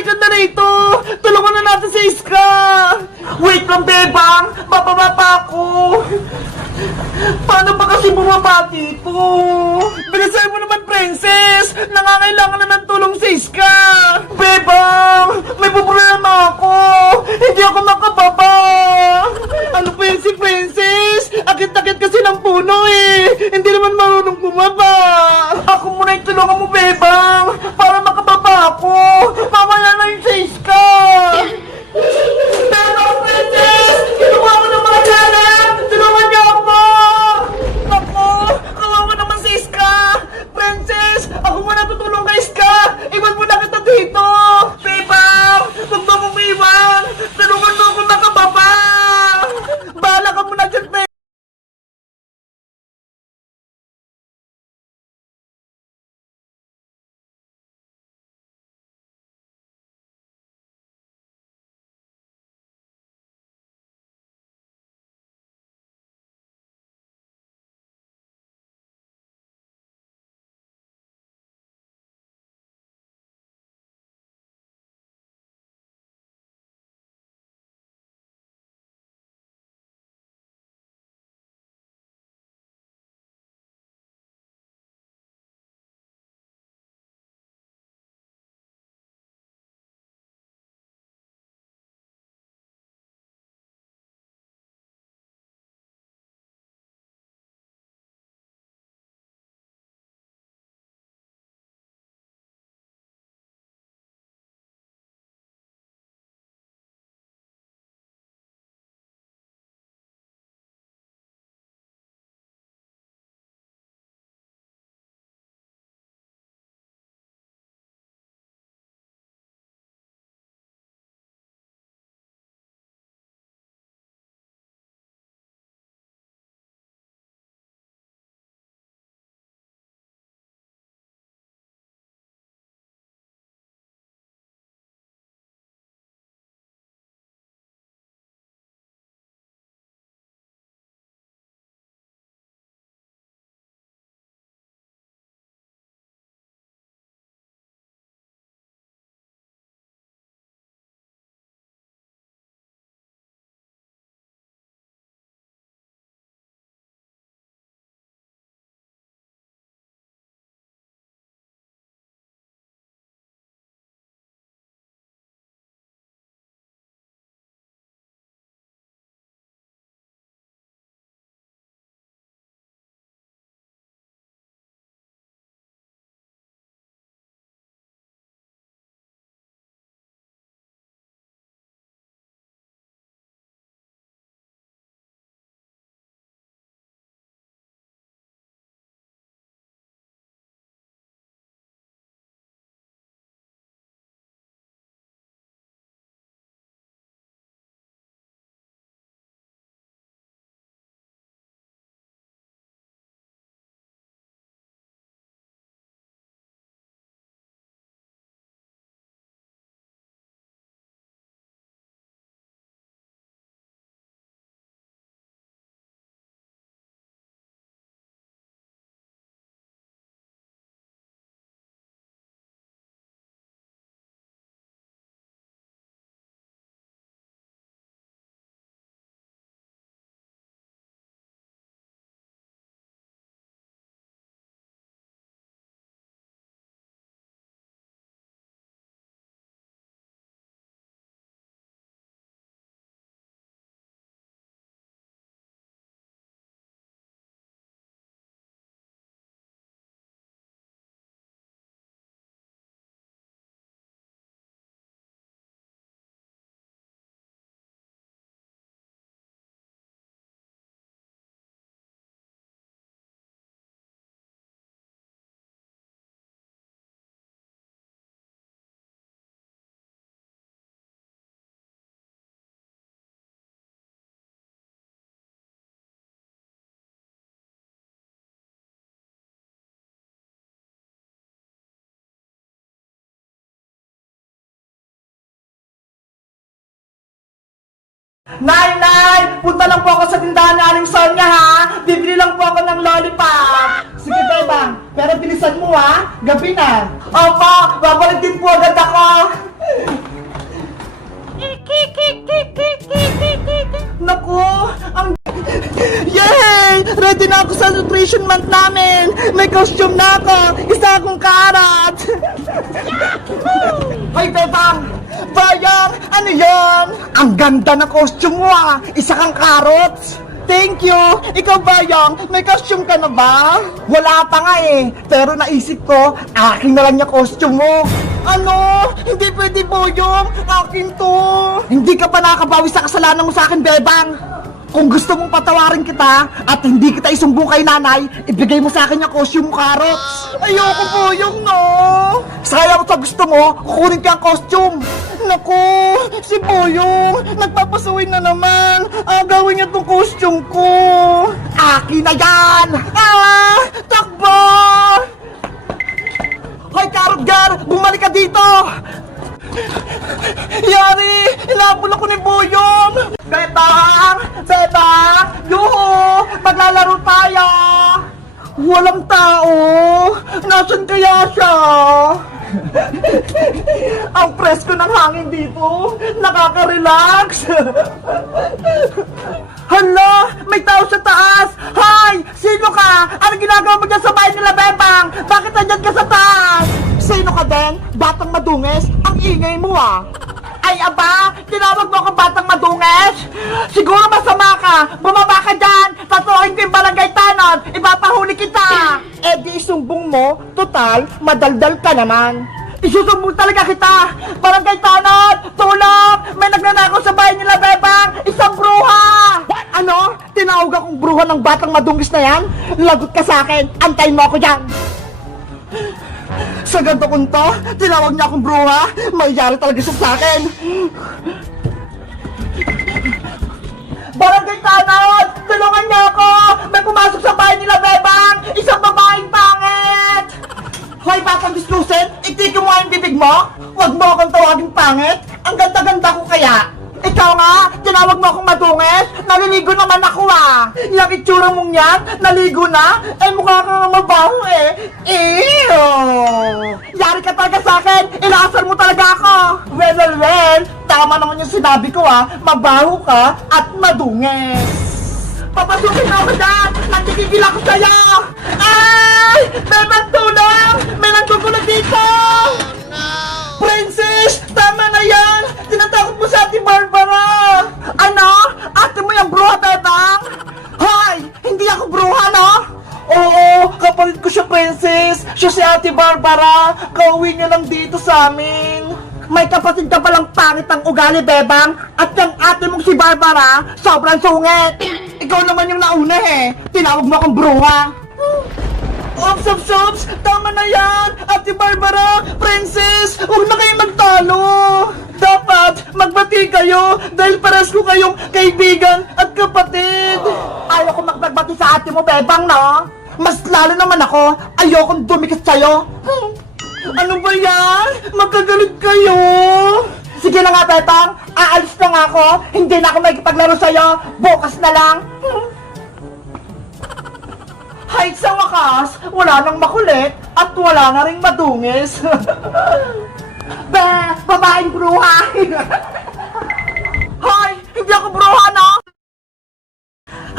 Halika na rito! Tulungan na natin si Iska! Wait lang, Bebang! Bababa pa ako! Paano ba kasi bumaba dito? Bilisan mo naman, Princess! Nangangailangan na ng tulong si Iska! Bebang! May problema ako! Hindi ako makababa! Ano pa yun si Princess? Akit-akit kasi ng puno eh! Hindi naman marunong bumaba! Ako muna yung tulungan mo, Bebang! Para makababa ako! Mamaya na yung si Iska! Bebang, Princess! Kinuha ko ng mga galang! Tulungan niyo ako! Ako! Kawawa naman si Iska! Princess! Ako muna tutulong kay Iska! Iwan mo na kita dito! Bebang! Huwag mo akong iwan! Tulungan mo ako makababa! Bahala ka muna dyan, Bebang! Nay! Nay! Punta lang po ako sa tindahan ni Aling Sonia, ha? Bibili lang po ako ng lollipop. Sige, Bebang. Pero bilisan mo, ha? Gabi na. Opo! Babalik din po agad ako. Ready na ako sa nutrition month namin! May costume na ako! Isa akong karat! Hoy, Bebang! Bayang! Ano yan? Ang ganda ng costume mo ah! Isa kang carrots! Thank you! Ikaw, Bayang, may costume ka na ba? Wala pa nga eh, pero naisip ko, akin na lang yung costume mo. Ano? Hindi pwede, Boyong. Akin to. Hindi ka pa nakabawi sa kasalanan mo sa akin, Bebang. Kung gusto mong patawarin kita at hindi kita isumbong kay nanay, ibigay mo sa akin yung costume mo, carrots. Ayoko, Boyong, no? Sayang sa gusto mo, kukunin ka ang costume. Naku, si Boyong, nagpapasuhin na naman. Agawin niya tong costume ko. Akin na yan! Takbo! Hoy, Carrot Girl! Bumalik ka dito! Yari! Inabol ako ni Boyong! Bebang! Bebang! Yuhu! Maglalaro tayo! Walang tao! Nasaan kaya siya? Ang presko ng hangin dito! Nakaka-relax! Hala! May tao sa taas! Hay! Sino ka? Ano ginagawa mo dyan sa bahay nila, Bebang? Bakit nandyan ka sa taas? Sino ka din? Batang madunges? Ang ingay mo ah! Ay aba! Tinawag mo akong batang madunges? Siguro masama ka! Bumaba ka dyan! Tatuhin ko yung barangay tanod! Ipapahuli kita! Eh di isumbong mo, total, madaldal ka naman! Isusumbong talaga kita! Barangay tanod! Tulong! May nagnanakaw sa bahay nila, Bebang! Isang bruha! Ano? Tinawag akong bruha ng batang madungis na yan? Lagot ka sa akin! Antayin mo ako dyan! Sa ganito kong to, tinawag niya akong bruha, mayayari talaga siya sa akin. Barangay tanod! Tulungan niyo ako! May pumasok sa bahay nila, Bebang! Isang babaeng pangit! Hoy, batang dislusin! Itigil mo yung bibig mo! Huwag mo akong tawaging pangit! Ang ganda-ganda ko kaya! Ikaw nga, tinawag mo akong madungis, naliligo naman ako ah! Yung itsura mong yan, naligo na, eh mukha ka nga mabaho eh! Ew! Yari ka talaga sa akin, inaasar mo talaga ako! Well, tama naman yung sinabi ko ah, mabaho ka at madungis! Papasukin na ako dyan! Nagkikigil ako sa'yo! Ay! Bebang tulong! May nanggugulo dito! Princess! Tama na yan! Tinatakot mo sa Ate Barbara! Ano? Ate mo yung bruha, Bebang? Hay! Hindi ako bruha, no? Oo! Kapalit ko siya, Princess! Siya si Ate Barbara! Kauwi niya lang dito sa amin! May kapatid ka palang pangit ang ugali, Bebang! At yung ate mong si Barbara, sobrang sungit! Ikaw naman yung nauna eh! Tinawag mo akong bruha! Ops! Tama na yan! Ate Barbara! Princess! Huwag na kayo magtalo! Dapat magbati kayo dahil pares ko kayong kaibigan at kapatid! Ayaw ko magbati sa ate mo, Bebang, no? Mas lalo naman ako! Ayokong dumikit sa'yo! Ano ba yan? Magkagalit kayo! Sige na nga, Bebang! Aalis na nga ako! Hindi na ako magkipaglaro sa'yo! Bukas na lang! Hay, sa wakas, wala nang makulit at wala na ring madungis. Babaeng bruha! Hoy, hindi ako bruha, no?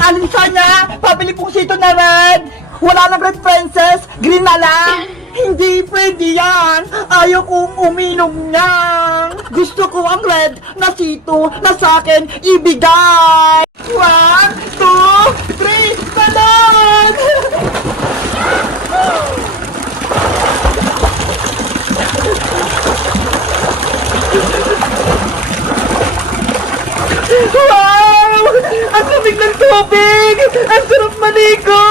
Alin sa niya? Pabili pong sito na red! Wala nang red, Princess! Green na lang! Hindi pwede yan! Ayaw kong uminom niyan! Gusto ko ang red na sito na sa akin ibigay! 1, 2, 3, talon! Wow! Ang lamig ng tubig! Ang sarap maligo!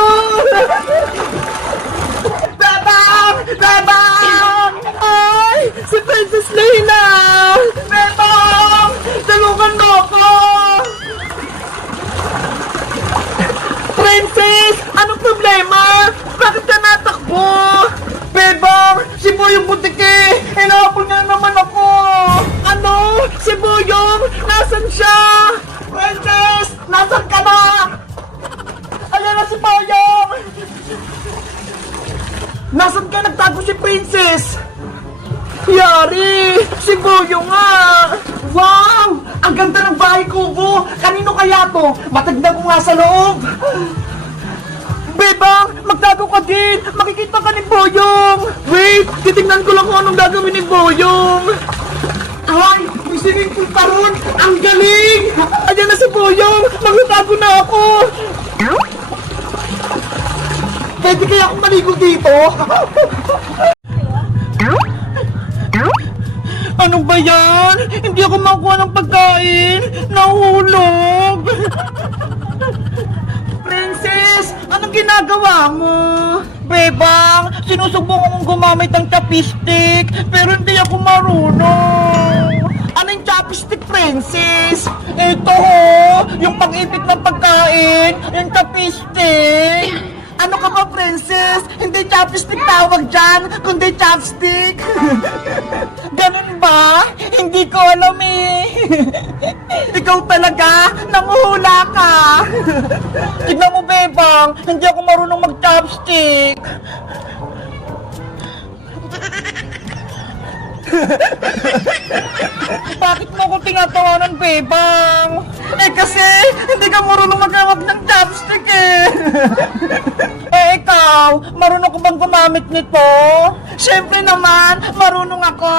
Bebang! Ay! Si Princess Leila! Bebang! Tulungan mo ako! Princess! Anong problema? Bakit ka natakbo? Bebang! Si Boyong Butiki! Hinapon niya naman ako! Ano? Si Boyong! Nasaan siya? Princess! Nasaan ka na? Ayan na si Boyong! Nasaan ka nagtago si Princess? Yari! Si Boyong nga! Wow! Ang ganda ng bahay kubo! Kanino kaya to? Matagnan ko nga sa loob! Bebang, magtago ka din! Makikita ka ni Boyong! Wait, titignan ko lang kung anong gagawin ni Boyong! Ay, may swimming pool pa ron! Ang galing! Ayan na si Boyong! Magtatago na ako! Pwede kaya akong maligo dito? Ano ba yan? Hindi ako makuha ng pagkain! Nahulog! Princess, anong ginagawa mo? Bebang, sinusubukan kong gumamit ng chopstick, pero hindi ako marunong. Ano yung chopstick, Princess? Ito ho, yung pag-ipit ng pagkain, yung chopstick. Ano ka ba, Princess? Hindi chopstick tawag dyan, kundi chopstick. Ganun ba? Hindi ko alam eh. Ikaw talaga, nanguhula ka. Tignan mo, Bebang, hindi ako marunong mag-chopstick. Bakit mo ko tinatawanan, Bebang? Eh kasi, hindi ka marunong maghawak ng chopstick eh. Eh ikaw, marunong ko bang gumamit nito? Siyempre naman, marunong ako.